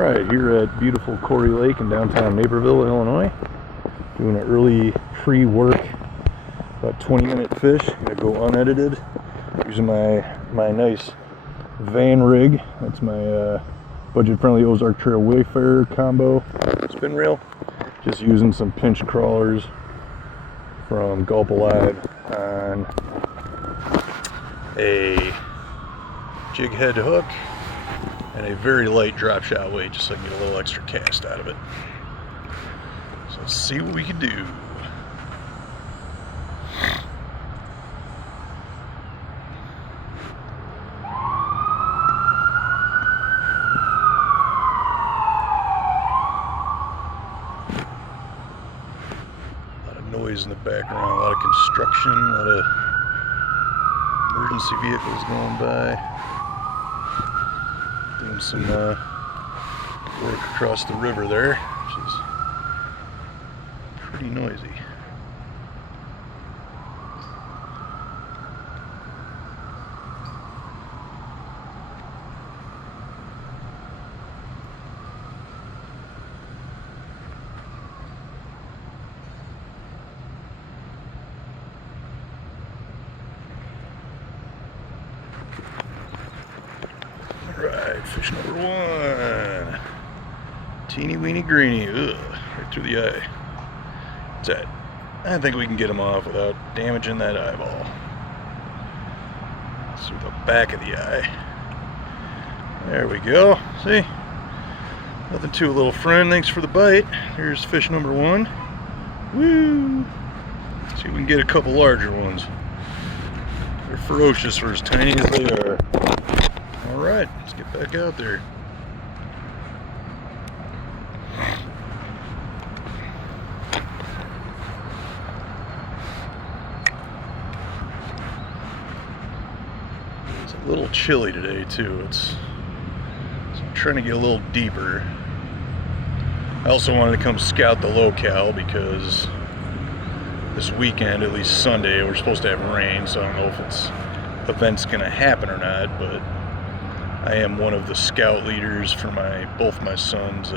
Alright, here at beautiful Quarry Lake in downtown Naperville, Illinois. Doing an early pre-work, about 20-minute fish. Gonna go unedited. Using my nice van rig. That's my budget-friendly Ozark Trail Wayfarer combo spin reel. Just using some pinch crawlers from Gulp Alive on a jig head hook and a very light drop shot weight, just so I can get a little extra cast out of it. So let's see what we can do. A lot of noise in the background, a lot of construction, a lot of emergency vehicles going by. Doing some work across the river there, which is pretty noisy. Alright, fish number one. Teeny weeny greeny. Ugh, right through the eye. What's that? I think we can get him off without damaging that eyeball. Through the back of the eye. There we go. See? Nothing to a little friend. Thanks for the bite. Here's fish number one. Woo! See if we can get a couple larger ones. They're ferocious for as tiny as they are. Alright, let's get back out there. It's a little chilly today too. So I'm trying to get a little deeper. I also wanted to come scout the locale because this weekend, at least Sunday, we're supposed to have rain, so I don't know if event's gonna happen or not, but I am one of the scout leaders for both my sons'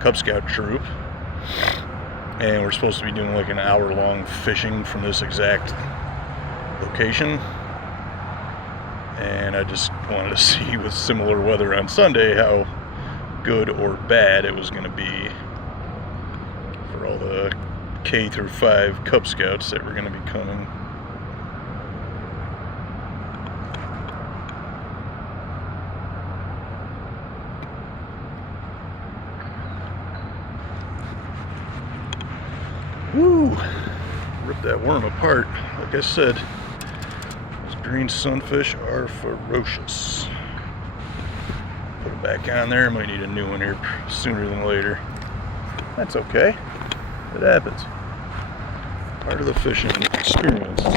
Cub Scout troop, and we're supposed to be doing like an hour-long fishing from this exact location. And I just wanted to see, with similar weather on Sunday, how good or bad it was going to be for all the K through 5 Cub Scouts that were going to be coming. Woo! Rip that worm apart. Like I said, those green sunfish are ferocious. Put it back on there. Might need a new one here sooner than later. That's okay. It happens. Part of the fishing experience. I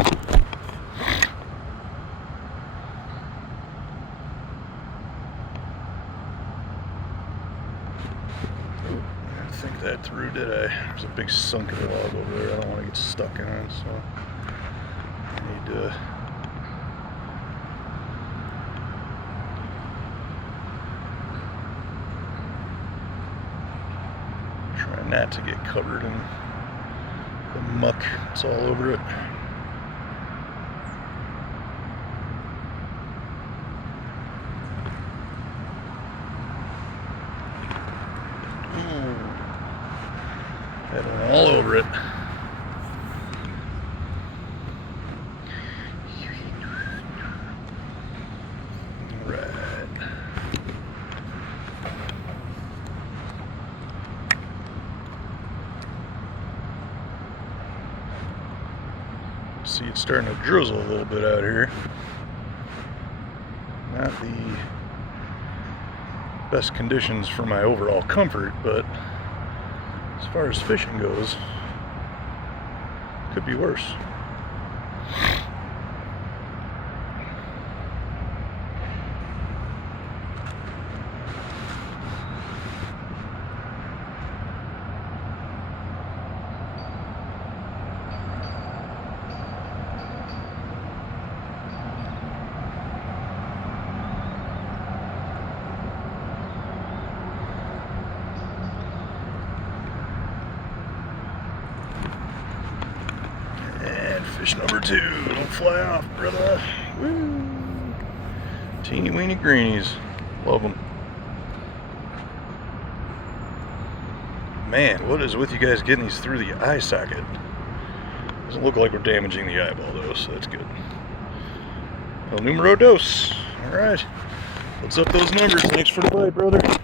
think that through, did I? There's a big sunken log over there I don't want to get stuck on, so I need to try not to get covered in the muck that's all over it. Had one all over it. Right. See, it's starting to drizzle a little bit out here. Not the best conditions for my overall comfort, but as far as fishing goes, could be worse. Fish number 2. Don't fly off, brother. Woo. Teeny weeny greenies. Love them. Man, what is with you guys getting these through the eye socket? Doesn't look like we're damaging the eyeball though, so that's good. El numero dos. Alright. Let's up those numbers. Thanks for the bite, brother. Let's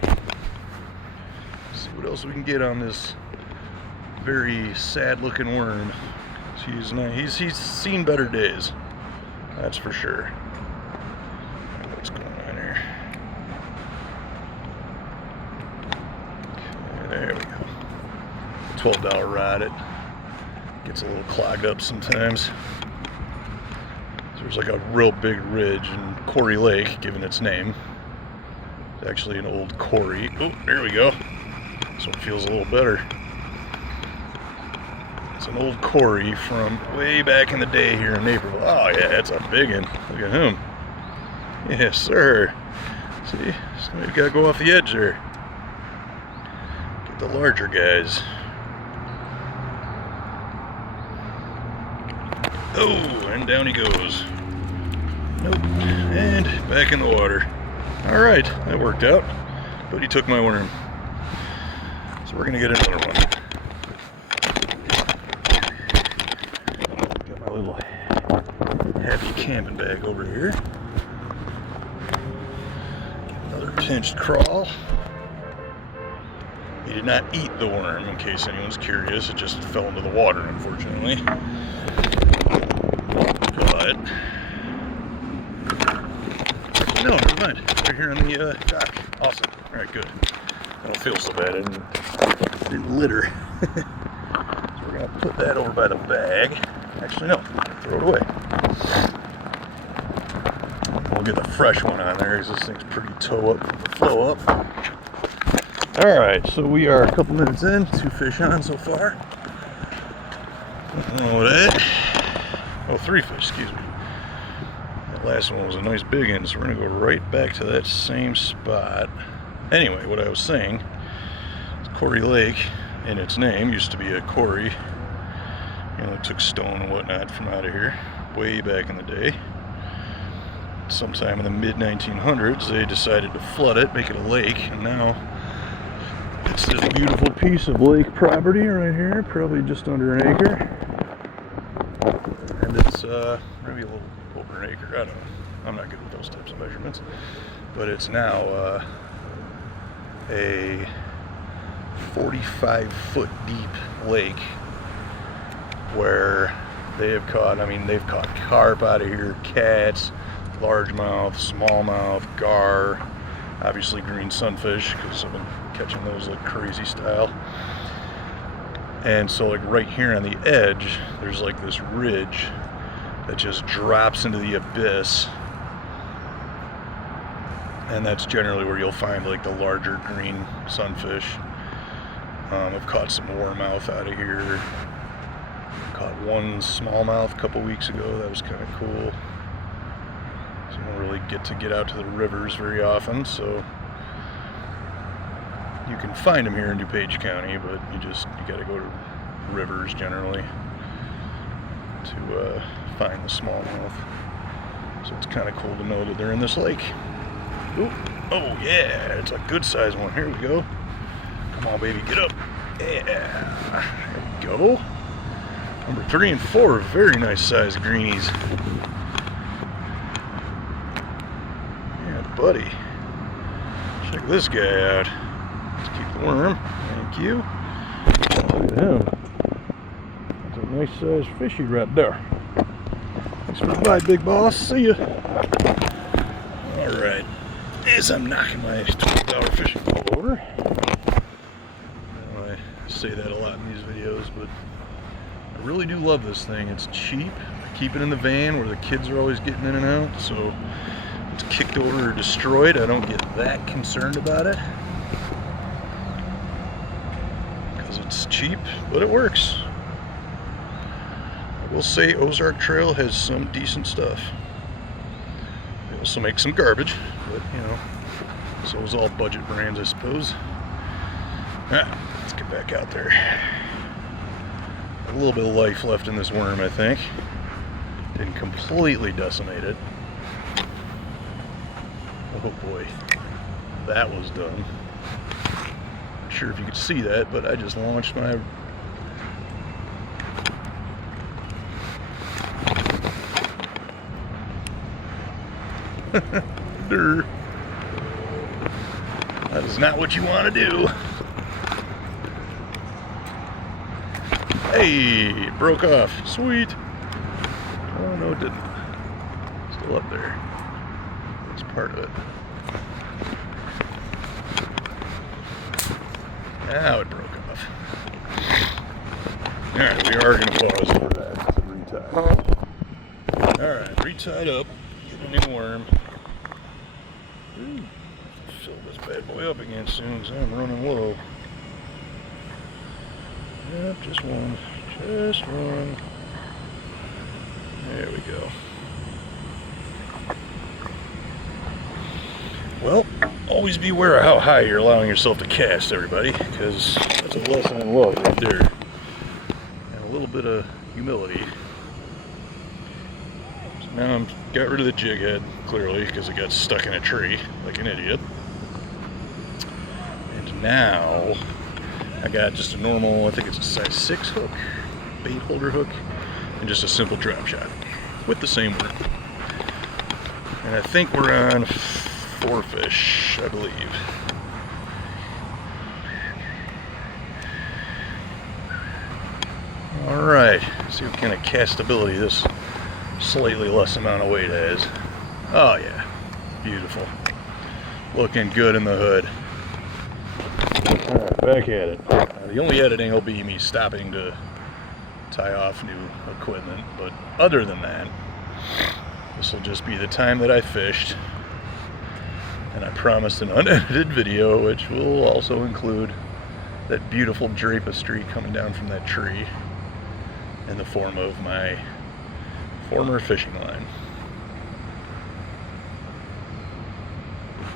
see what else we can get on this very sad looking worm. He's seen better days. That's for sure. What's going on here? Okay, there we go. $12 rod. It gets a little clogged up sometimes. There's like a real big ridge in Quarry Lake, given its name. It's actually an old quarry. Oh, there we go. This one feels a little better. It's an old quarry from way back in the day here in Naperville. Oh yeah, that's a big one. Look at him. Yes, sir. See, somebody's got to go off the edge there. Get the larger guys. Oh, and down he goes. Nope. And back in the water. Alright, that worked out. But he took my worm. So we're going to get another one. Got my little happy camping bag over here. Get another pinched crawl. He did not eat the worm, in case anyone's curious. It just fell into the water, unfortunately. But no, never mind. Right here on the dock. Awesome. All right, good. I don't feel so bad. It didn't litter. So we're gonna put that over by the bag. Actually, no. Throw it away. We'll get the fresh one on there because this thing's pretty toe up from the flow up. All right, so we are a couple minutes in. 2 fish on so far. Oh, that. Oh, 3 fish, excuse me. That last one was a nice big one, so we're going to go right back to that same spot. Anyway, what I was saying, Quarry Lake, in its name, used to be a quarry. You know, it took stone and whatnot from out of here, way back in the day. Sometime in the mid-1900s, they decided to flood it, make it a lake, and now it's this beautiful piece of lake property right here, probably just under an acre. And it's maybe a little over an acre. I don't know. I'm not good with those types of measurements. But it's now a 45-foot deep lake where they have caught, they've caught carp out of here, cats, largemouth, smallmouth, gar, obviously green sunfish, because I've been catching those like crazy style. And so like right here on the edge, there's like this ridge that just drops into the abyss. And that's generally where you'll find like the larger green sunfish. I've caught some warmouth out of here. Caught one smallmouth a couple weeks ago. That was kind of cool. So I don't really get out to the rivers very often, so you can find them here in DuPage County, but you got to go to rivers generally to find the smallmouth. So it's kind of cool to know that they're in this lake. Ooh. Oh yeah, it's a good sized one. Here we go. Come on, baby, get up. Yeah, there we go. Number 3 and 4, very nice sized greenies. Yeah, buddy. Check this guy out. Let's keep the worm. Thank you. Look at him. That's a nice sized fishy right there. Thanks for the bite, big boss. See ya. Alright. As I'm knocking my $12 fishing pole over. I say that a lot in these videos, but I really do love this thing. It's cheap. I keep it in the van where the kids are always getting in and out, so if it's kicked over or destroyed, I don't get that concerned about it. Because it's cheap, but it works. I will say Ozark Trail has some decent stuff. They also make some garbage, but you know, so is all budget brands, I suppose. Alright, let's get back out there. A little bit of life left in this worm, I think. Didn't completely decimate it. Oh boy, that was done. Not sure if you could see that, but I just launched my That is not what you want to do. Hey, it broke off. Sweet. Oh, no, it didn't. Still up there. That's part of it. Now it broke off. Alright, we are going to pause for that to retie. Alright, retied up. Get a new worm. Ooh, fill this bad boy up again soon because I'm running low. Yep, just one. Just one. There we go. Well, always beware of how high you're allowing yourself to cast, everybody, because that's a lesson in love right there. And a little bit of humility. So now I'm got rid of the jig head, clearly, because it got stuck in a tree like an idiot. And now I got just a normal, I think it's a size 6 hook, bait holder hook, and just a simple drop shot with the same worm. And I think we're on 4 fish, I believe. Alright, see what kind of castability this slightly less amount of weight has. Oh yeah, beautiful. Looking good in the hood. Alright, back at it. The only editing will be me stopping to tie off new equipment, but other than that, this will just be the time that I fished. And I promised an unedited video, which will also include that beautiful drapestry coming down from that tree in the form of my former fishing line.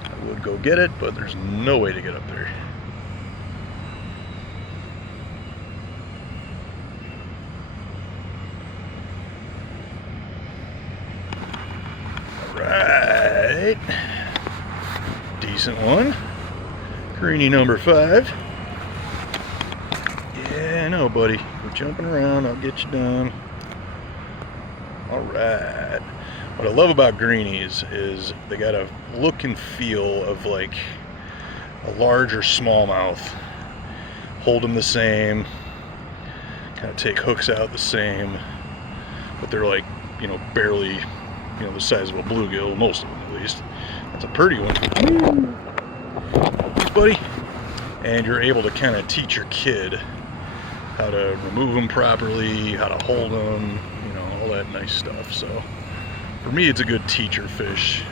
I would go get it, but there's no way to get up there. Alright. Decent one. Greenie number 5. Yeah, I know, buddy. We're jumping around. I'll get you done. Alright. What I love about greenies is they got a look and feel of like a large or smallmouth. Hold them the same. Kind of take hooks out the same. But they're like, you know, barely, you know, the size of a bluegill, most of them at least. That's a pretty one. Thanks, buddy. And you're able to kind of teach your kid how to remove them properly, how to hold them, you know, all that nice stuff. So for me, it's a good teacher fish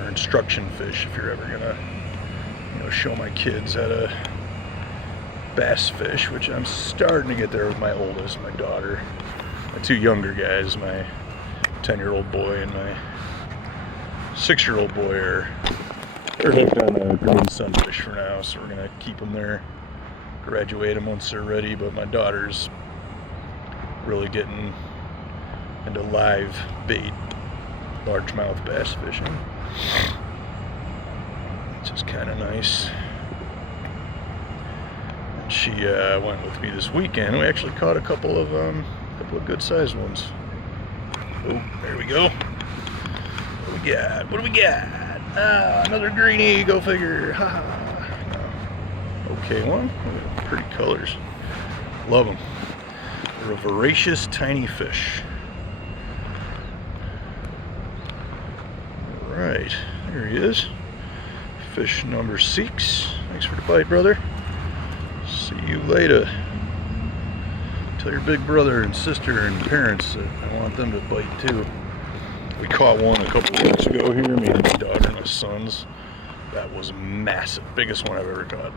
or instruction fish if you're ever gonna, you know, show my kids how to bass fish, which I'm starting to get there with my oldest, my daughter. My 2 younger guys, my 10-year-old boy and my 6-year-old boy they're hooked on a green sunfish for now, so we're gonna keep them there, graduate them once they're ready. But my daughter's really getting into live bait, largemouth bass fishing, which is kind of nice. And she went with me this weekend. We actually caught a couple of good-sized ones. Oh, there we go. What do we got? What do we got? Ah, another greenie. Go figure. Ha ha. Okay one. Pretty colors. Love them. They're a voracious tiny fish. All right, there he is. Fish number 6. Thanks for the bite, brother. See you later. Tell your big brother and sister and parents that I want them to bite too. We caught one a couple of weeks ago here, me and my daughter and my sons. That was massive. Biggest one I've ever caught.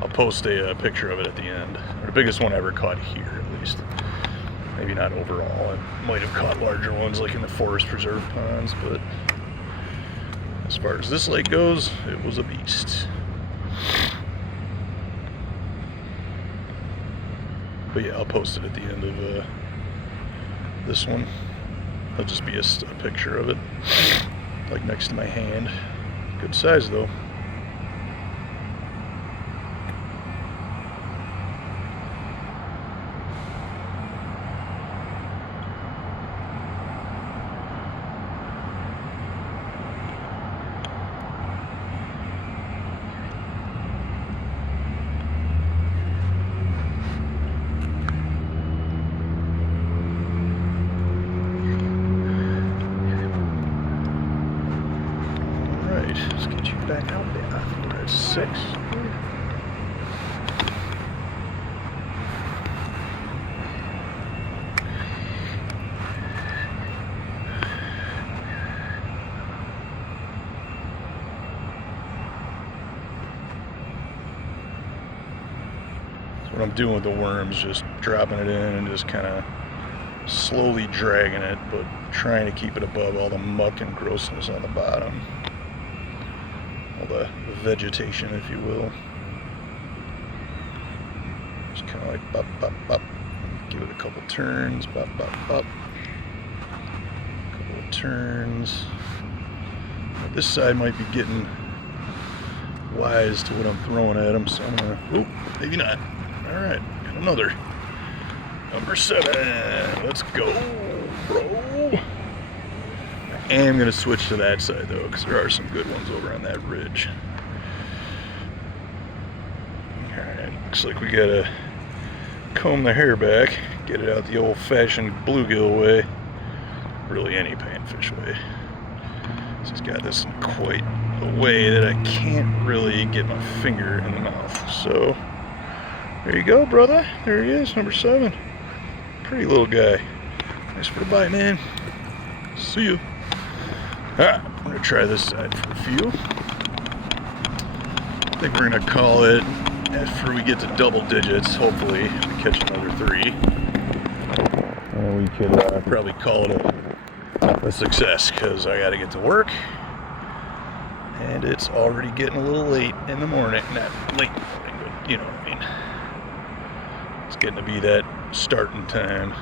I'll post a picture of it at the end. Or the biggest one I ever caught here, at least. Maybe not overall. I might have caught larger ones like in the forest preserve ponds, but as far as this lake goes, it was a beast. But yeah, I'll post it at the end of this one. It'll just be a picture of it, like next to my hand. Good size though. Let's get you back out there. We're at 6. So what I'm doing with the worms, just dropping it in and just kind of slowly dragging it, but trying to keep it above all the muck and grossness on the bottom. All the vegetation, if you will. Just kind of like bop, bop, bop. Give it a couple turns, bop, bop, bop. Couple of turns. Now this side might be getting wise to what I'm throwing at him, so I'm gonna, oop, maybe not. All right, got another. Number 7, let's go, bro. I am going to switch to that side though, because there are some good ones over on that ridge. Alright, looks like we got to comb the hair back, get it out the old-fashioned bluegill way. Really any panfish way. So he's got this in quite a way that I can't really get my finger in the mouth. So, there you go, brother. There he is, number 7. Pretty little guy. Thanks for the bite, man. See you. Alright, I'm going to try this side for a few. I think we're going to call it, after we get to double digits, hopefully, we catch another 3. And we could probably call it a success, because I got to get to work. And it's already getting a little late in the morning. Not late in the morning, but you know what I mean. It's getting to be that starting time.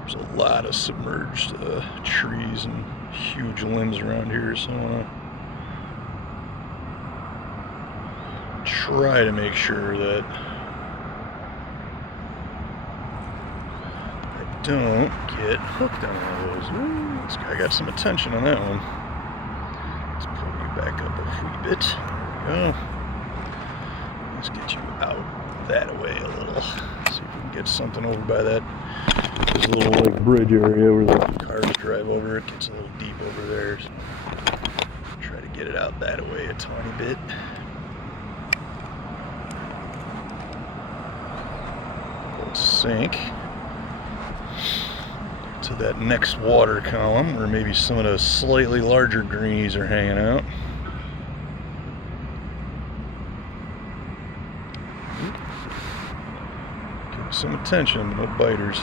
There's a lot of submerged trees and huge limbs around here, so I want to try to make sure that I don't get hooked on one of those. Ooh, this guy got some attention on that one. Let's pull you back up a wee bit. There we go. Let's get you out that way a little. See if we can get something over by that. There's a little like bridge area where the cars drive over. It gets a little deep over there. So try to get it out that way a tiny bit. Let's sink to that next water column where maybe some of the slightly larger greenies are hanging out. Getting some attention, no biters.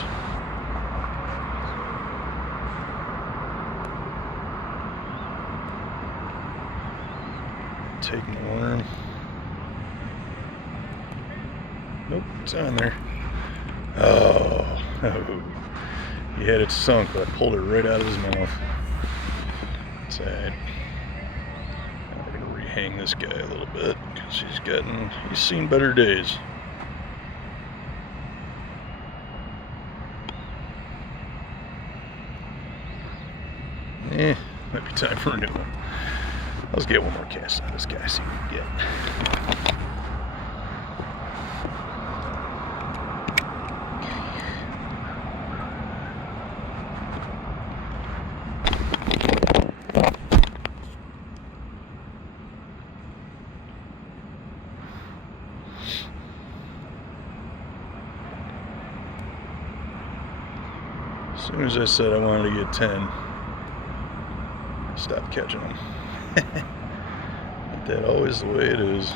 Taking the worm. Nope, it's on there. Oh, he had it sunk, but I pulled it right out of his mouth. It's alright. I'm gonna rehang this guy a little bit because he's seen better days. Might be time for a new one. Let's get one more cast on this guy, see what we get. As soon as I said I wanted to get 10, stop catching them. Ain't that always the way it is?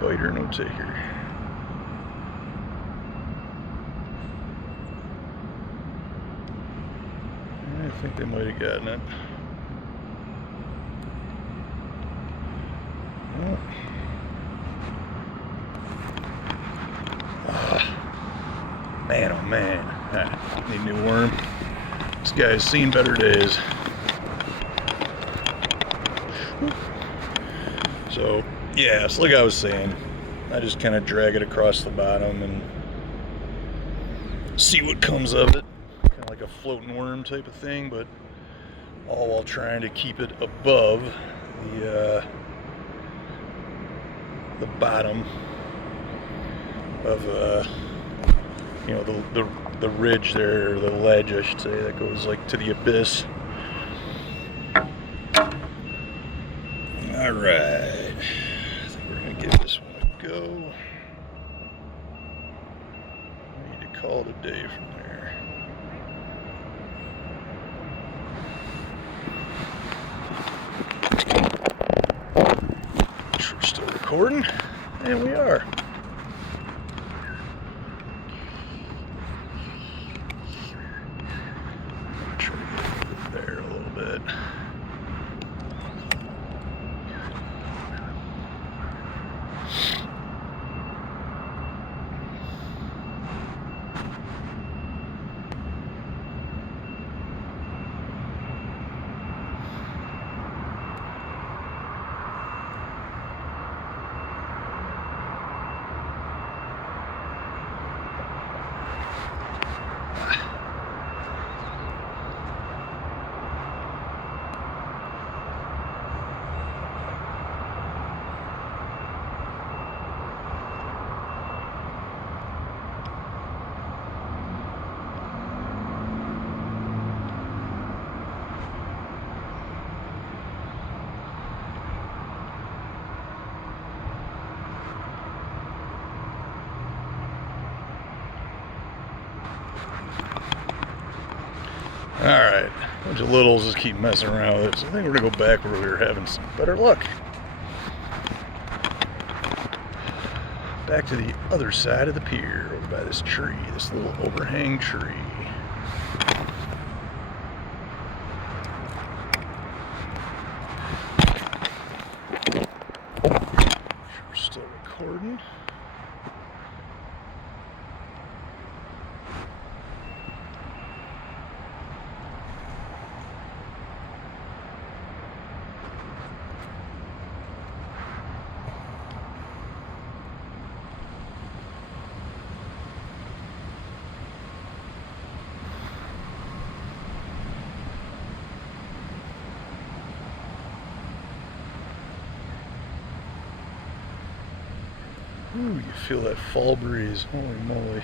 Biter, no taker. think they might have gotten it. Oh. Man, oh man. Need a new worm. This guy's seen better days. So, yeah, it's like I was saying. I just kind of drag it across the bottom and see what comes of it. Kind of like a floating worm type of thing, but all while trying to keep it above the bottom of you know, the ridge there, or the ledge I should say, that goes like to the abyss. Alright, I think we're gonna give this one a go. I need to call it a day from there. We're still recording, and we are. Try to get over there a little bit. Alright, a bunch of littles just keep messing around with it, so I think we're going to go back where we were having some better luck. Back to the other side of the pier, over by this tree, this little overhang tree. Sure we're still recording. Ooh, you feel that fall breeze. Holy moly.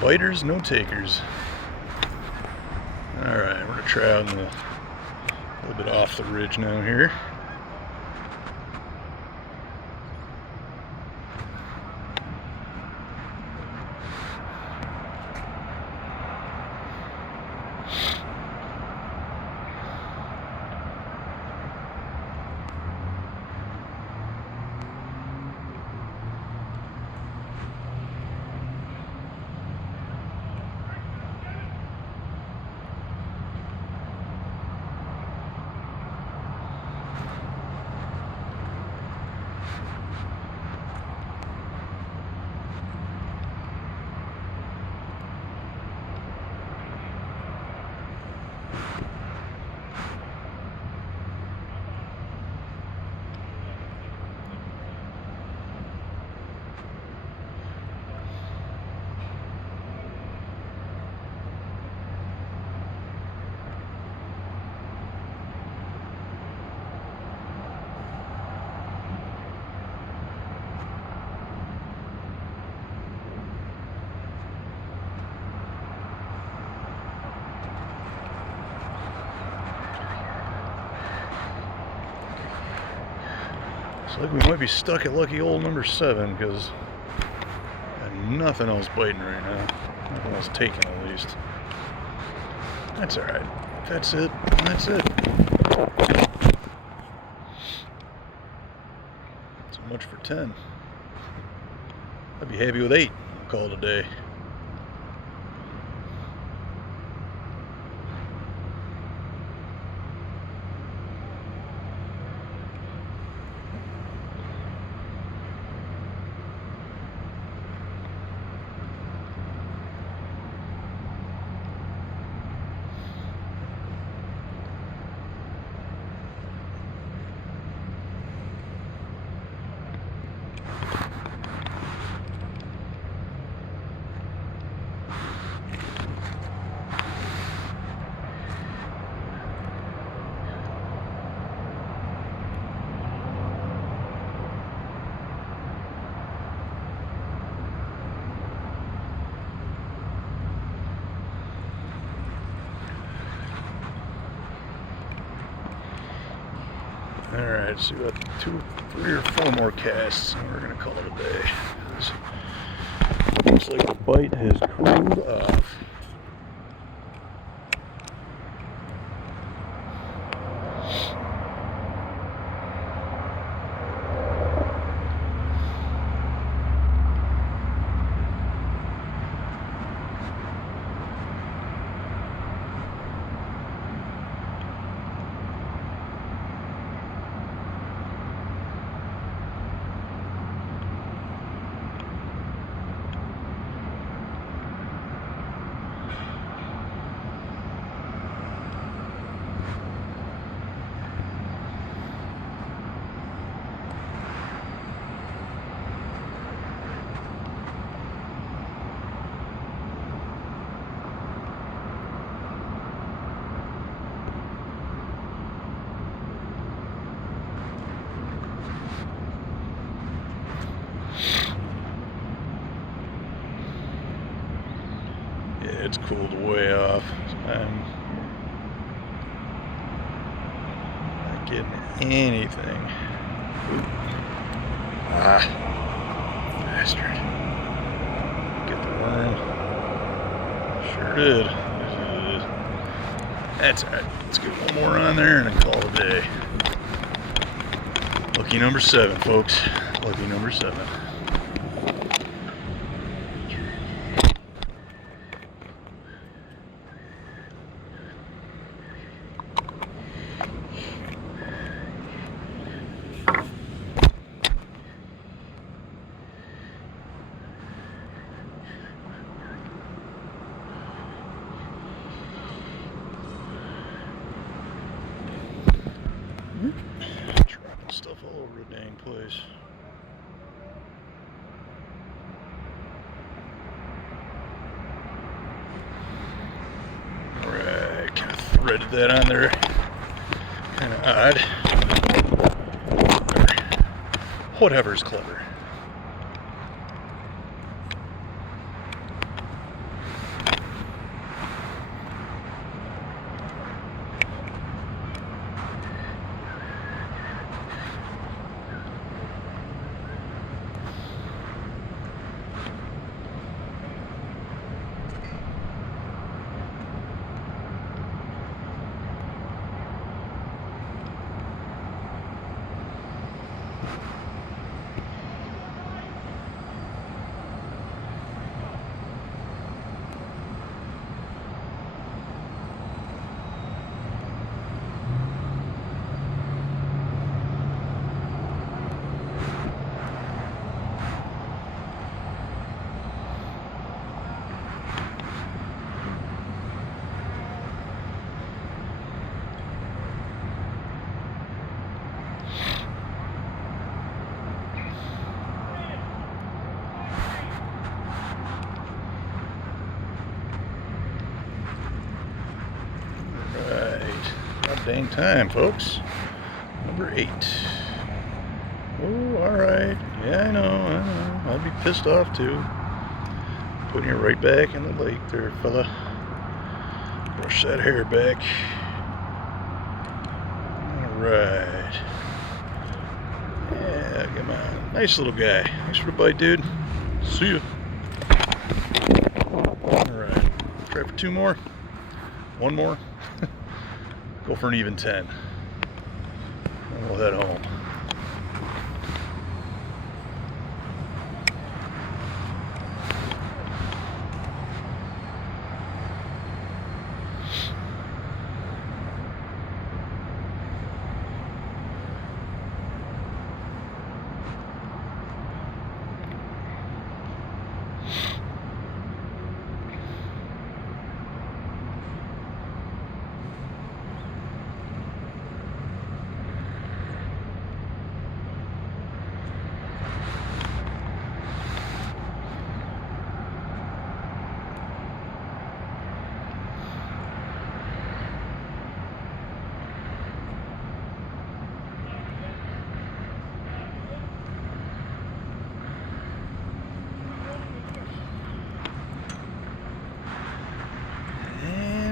Biters, no takers. Alright, we're going to try out a little bit off the ridge now here. Like we might be stuck at lucky old number 7 because I have nothing else biting right now. Nothing else taking, at least. That's alright. That's it. That's it. So much for 10. I'd be happy with 8. I'll call it a day. Alright, so we got 2, 3, or 4 more casts, and we're going to call it a day. Looks like the bite has cooled off. Yeah, it's cooled way off. I'm not getting anything. Ooh. Ah, bastard. Get the worm. Sure did. That's alright. Let's get one more on there and then call it a day. Lucky number 7, folks. Lucky number 7. Dropping stuff all over the dang place. Alright, kind of threaded that on there. Kind of odd. Whatever's clever. Dang time, folks. Number 8. Oh, alright. Yeah, I know. I'd be pissed off too. Putting you right back in the lake there, fella. Brush that hair back. Alright. Yeah, Yeah, come on. Nice little guy. Thanks for the bite, dude. See ya. Alright. Try for 2 more. 1 more. Go for an even 10. And we'll head home.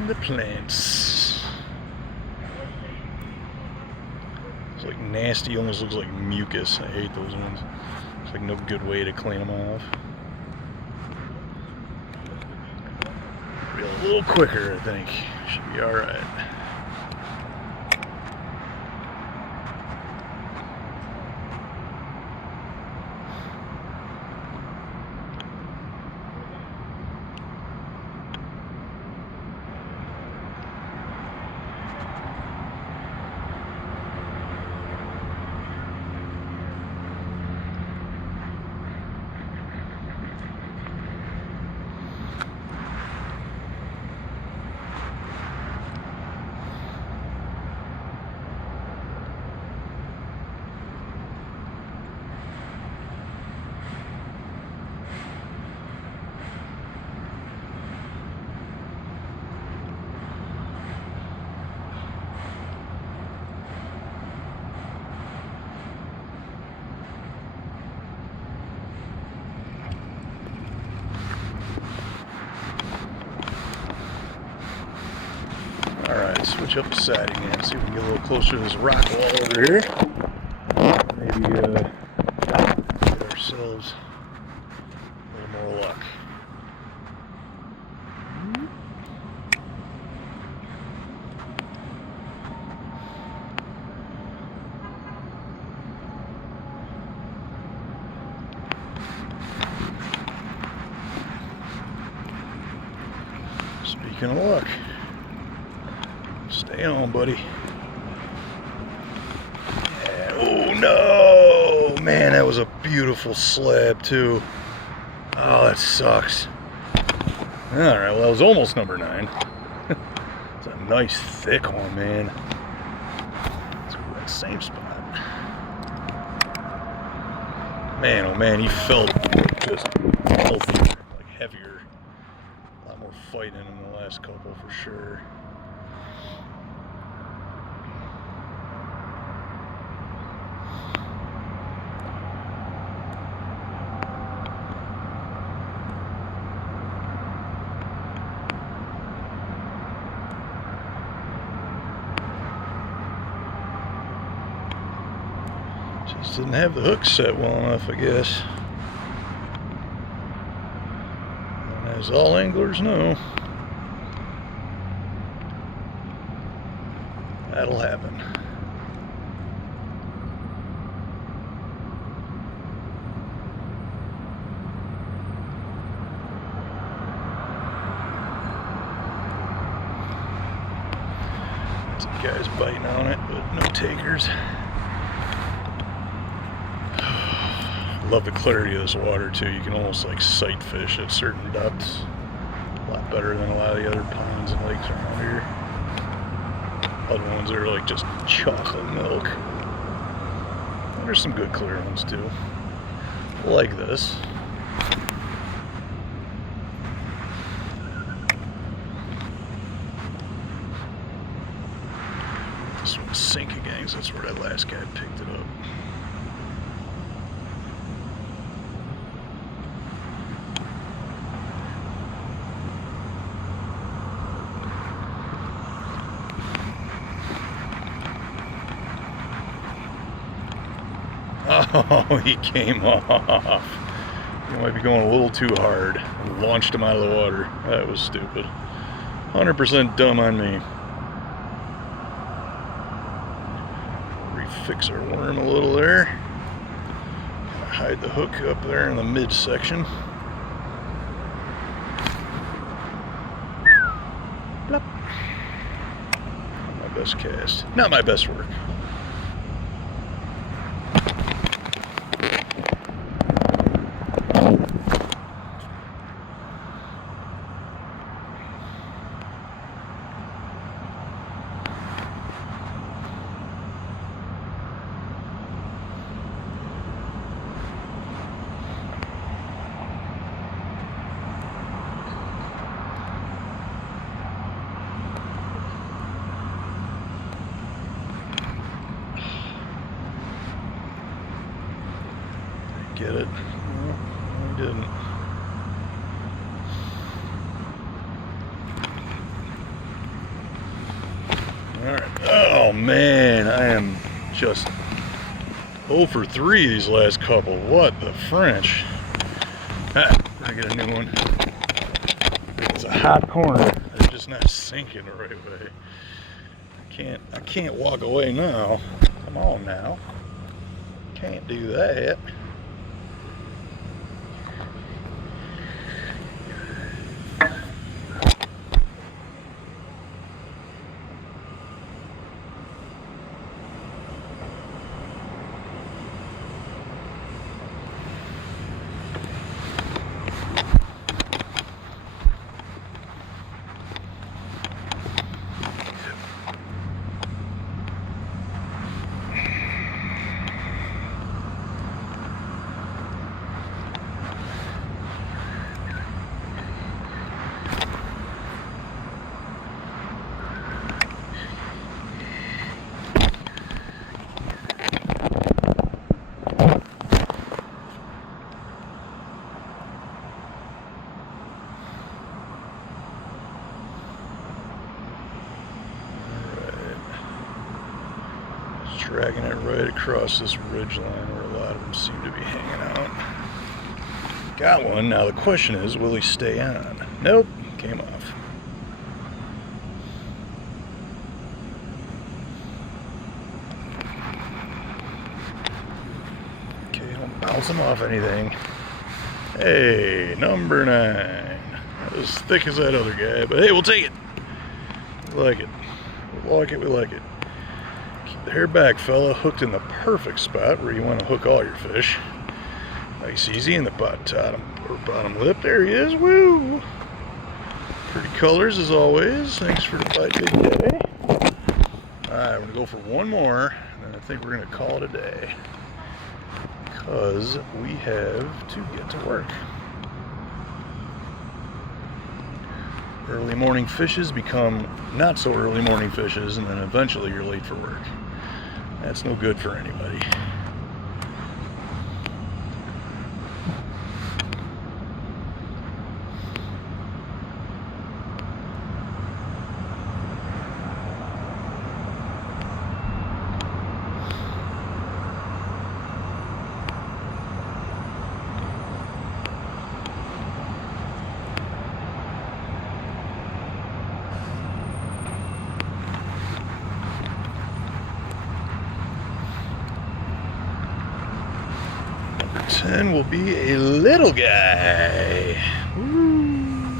The plants. It's like nasty, almost looks like mucus. I hate those ones. It's like no good way to clean them off. Be a little quicker, I think. Should be alright. Alright, switch up the side again, see if we can get a little closer to this rock wall over here. Maybe get ourselves a little more luck. Speaking of luck. Stay on, buddy. Yeah. Oh no! Man, that was a beautiful slab too. Oh, that sucks. Alright, well that was almost number 9. It's a nice thick one, man. Let's go to that same spot. Man, oh man, he felt just healthier, like heavier. A lot more fight in him than the last couple for sure. Just didn't have the hook set well enough, I guess. And as all anglers know, that'll happen. Some guys biting on it, but no takers. Love the clarity of this water too. You can almost like sight fish at certain depths. A lot better than a lot of the other ponds and lakes around here. Other ones are like just chocolate milk. And there's some good clear ones too. Like this. This one's sink again, so that's where that last guy picked it up. Oh, he came off. He might be going a little too hard. I launched him out of the water. That was stupid. 100% dumb on me. Refix our worm a little there. Hide the hook up there in the midsection. Plop. Not my best cast. Not my best work. Get it? No, I didn't. Alright. Oh man, I am just 0 for 3 these last couple. What the French? Ah, I get a new one. It's a hot corner. They're just not sinking the right way. I can't walk away now. Come on now. Can't do that. Dragging it right across this ridge line where a lot of them seem to be hanging out. Got one. Now the question is, will he stay on? Nope, came off. Okay, don't bounce him off anything. Hey, number 9. Not as thick as that other guy, but hey, we'll take it. We like it. We like it, we like it. The hair back fella hooked in the perfect spot where you want to hook all your fish. Nice easy in the bottom lip. There he is. Woo! Pretty colors as always. Thanks for the bite, Big Daddy. Alright, we're going to go for one more, and then I think we're going to call it a day. Because we have to get to work. Early morning fishes become not so early morning fishes, and then eventually you're late for work. That's no good for anybody. Number 10 will be a little guy. Woo.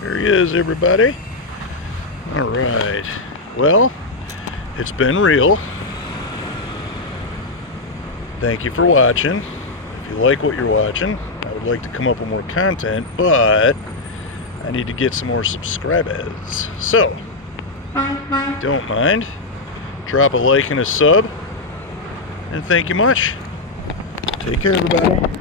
There he is, everybody. All right. Well, it's been real. Thank you for watching. If you like what you're watching, I would like to come up with more content, but I need to get some more subscribers. So, if you don't mind, drop a like and a sub, and thank you much. Take care, everybody.